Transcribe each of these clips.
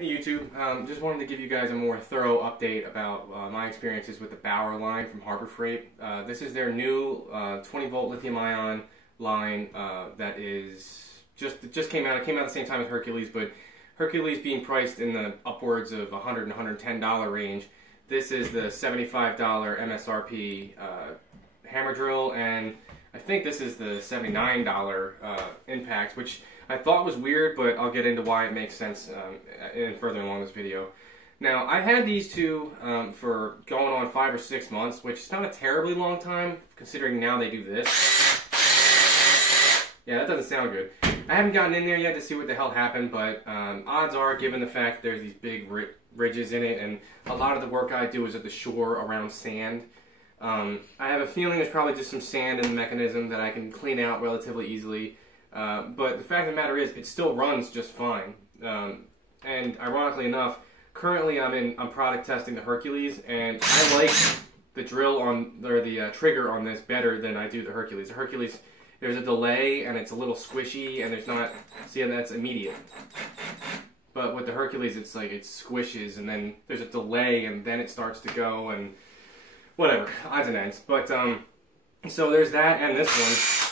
Hey YouTube, just wanted to give you guys a more thorough update about my experiences with the Bauer line from Harbor Freight. This is their new 20 volt lithium ion line that is just came out. It came out at the same time as Hercules, but Hercules being priced in the upwards of $100 and $110 range. This is the $75 MSRP hammer drill, and I think this is the $79 impact, which I thought was weird, but I'll get into why it makes sense further along this video. Now, I've had these two for going on 5 or 6 months, which is not a terribly long time, considering now they do this. Yeah, that doesn't sound good. I haven't gotten in there yet to see what the hell happened, but odds are, given the fact that there's these big ridges in it, and a lot of the work I do is at the shore around sand, I have a feeling there's probably just some sand in the mechanism that I can clean out relatively easily. But the fact of the matter is, it still runs just fine. And ironically enough, currently I'm product testing the Hercules, and I like the drill or the trigger on this better than I do the Hercules. The Hercules, there's a delay and it's a little squishy, and there's not. See, that's immediate. But with the Hercules, it's like it squishes, and then there's a delay, and then it starts to go, and whatever, odds and ends. But so there's that, and this one.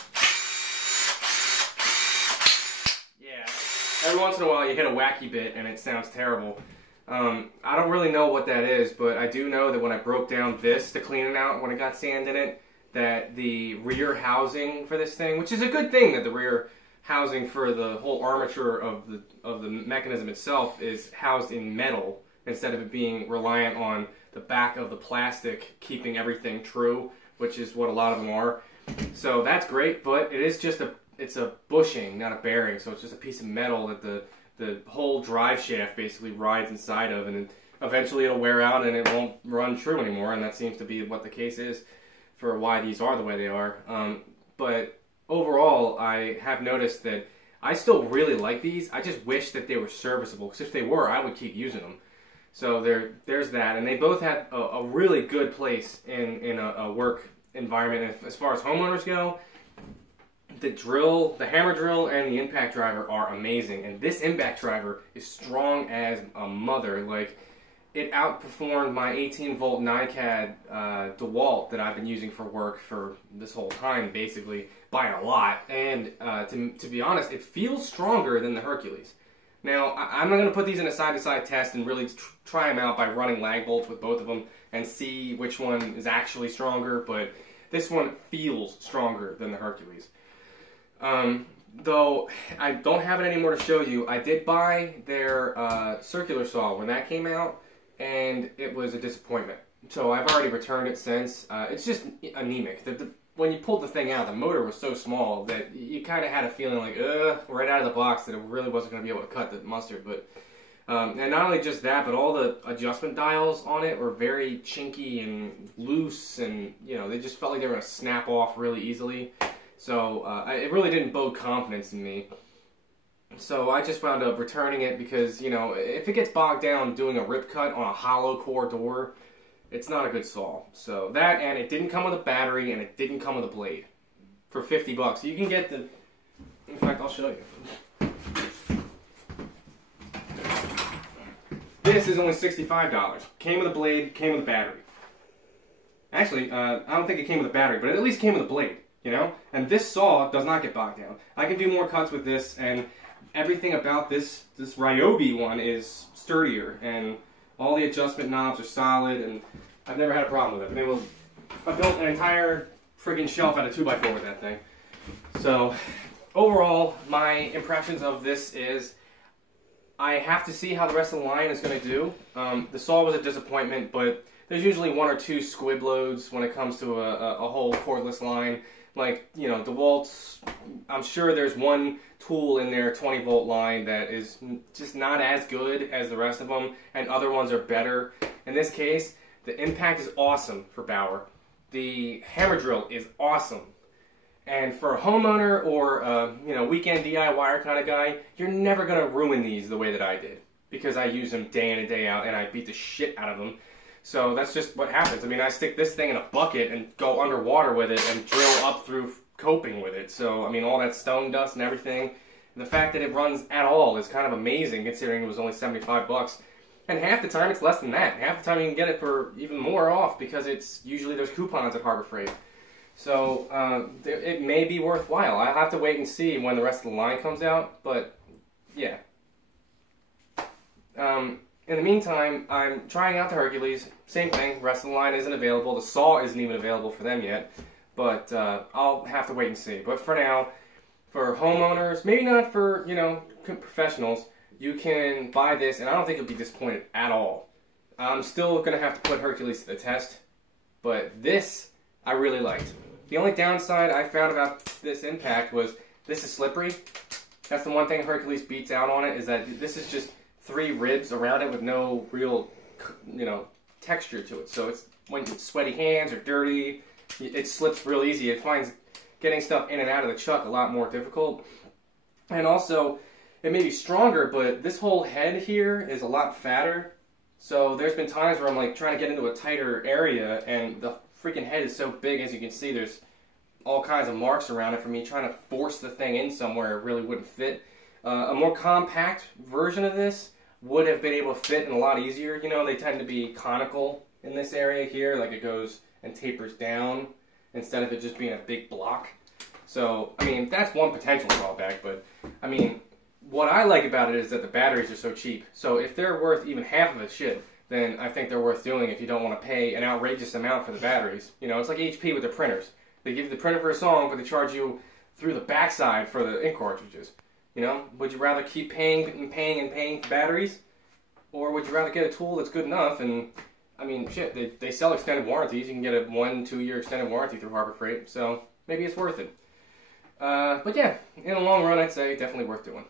Every once in a while you hit a wacky bit and it sounds terrible. I don't really know what that is, but I do know that when I broke down this to clean it out when it got sand in it, that the rear housing for this thing, which is a good thing that the rear housing for the whole armature of the mechanism itself is housed in metal instead of it being reliant on the back of the plastic keeping everything true, which is what a lot of them are. So that's great, but it is just it's a bushing, not a bearing, so it's just a piece of metal that the whole drive shaft basically rides inside of, and eventually it'll wear out and it won't run true anymore, and that seems to be what the case is for why these are the way they are. But overall, I have noticed that I still really like these. I just wish that they were serviceable, because if they were, I would keep using them. So there's that, and they both had a really good place in a work environment. As far as homeowners go, the hammer drill and the impact driver are amazing, and this impact driver is strong as a mother. Like, it outperformed my 18 volt NiCad DeWalt that I've been using for work for this whole time, basically, by a lot. And to be honest, it feels stronger than the Hercules. Now, I'm not going to put these in a side-to-side test and really try them out by running lag bolts with both of them and see which one is actually stronger, but this one feels stronger than the Hercules. Though I don't have it anymore to show you, I did buy their circular saw when that came out, and it was a disappointment. So I've already returned it since. It's just anemic. When you pulled the thing out, the motor was so small that you kind of had a feeling like, right out of the box, that it really wasn't going to be able to cut the mustard. But and not only just that, but all the adjustment dials on it were very chinky and loose, and they just felt like they were going to snap off really easily. So it really didn't bode confidence in me. So I just wound up returning it because, if it gets bogged down doing a rip cut on a hollow core door, it's not a good saw. So that, and it didn't come with a battery, and it didn't come with a blade for 50 bucks. You can get in fact, I'll show you. This is only $65. Came with a blade, came with a battery. Actually, I don't think it came with a battery, but it at least came with a blade. And this saw does not get bogged down. I can do more cuts with this, and everything about this Ryobi one is sturdier, and all the adjustment knobs are solid, and I've never had a problem with it. I built an entire friggin' shelf out of 2x4 with that thing. So overall, my impressions of this is I have to see how the rest of the line is going to do. The saw was a disappointment, but there's usually 1 or 2 squib loads when it comes to a whole cordless line. Like, DeWalt's, I'm sure there's one tool in their 20 volt line that is just not as good as the rest of them, and other ones are better. In this case, the impact is awesome for Bauer. The hammer drill is awesome. And for a homeowner or a weekend DIYer kind of guy, you're never going to ruin these the way that I did, because I use them day in and day out, and I beat the shit out of them. So that's just what happens. I mean, I stick this thing in a bucket and go underwater with it and drill up through coping with it. So, I mean, all that stone dust and everything, The fact that it runs at all is kind of amazing considering it was only 75 bucks. And half the time it's less than that. Half the time you can get it for even more off because it's usually there's coupons at Harbor Freight. So it may be worthwhile. I'll have to wait and see when the rest of the line comes out, but yeah. In the meantime, I'm trying out the Hercules. Same thing, rest of the line isn't available. The saw isn't even available for them yet, but I'll have to wait and see. But for now, for homeowners, maybe not for, you know, professionals, you can buy this, and I don't think you'll be disappointed at all. I'm still going to have to put Hercules to the test, but this I really liked. The only downside I found about this impact was this is slippery. That's the one thing Hercules beats out on it, is that this is just 3 ribs around it with no real, you know, texture to it. So it's when it's sweaty hands or dirty, it slips real easy. It finds getting stuff in and out of the chuck a lot more difficult. And also, it may be stronger, but this whole head here is a lot fatter. So there's been times where I'm like trying to get into a tighter area, and the freaking head is so big, as you can see, there's all kinds of marks around it from me trying to force the thing in somewhere it really wouldn't fit. A more compact version of this would have been able to fit in a lot easier. You know, they tend to be conical in this area here, like it goes and tapers down instead of it just being a big block. So, I mean, that's one potential drawback, but, I mean, what I like about it is that the batteries are so cheap. So if they're worth even half of a shit, then I think they're worth doing if you don't want to pay an outrageous amount for the batteries. You know, it's like HP with their printers. They give you the printer for a song, but they charge you through the backside for the ink cartridges. You know, would you rather keep paying and paying and paying for batteries? Or would you rather get a tool that's good enough? And, I mean, shit, they sell extended warranties. You can get a 1-2 year extended warranty through Harbor Freight, so maybe it's worth it. But yeah, in the long run, I'd say definitely worth doing.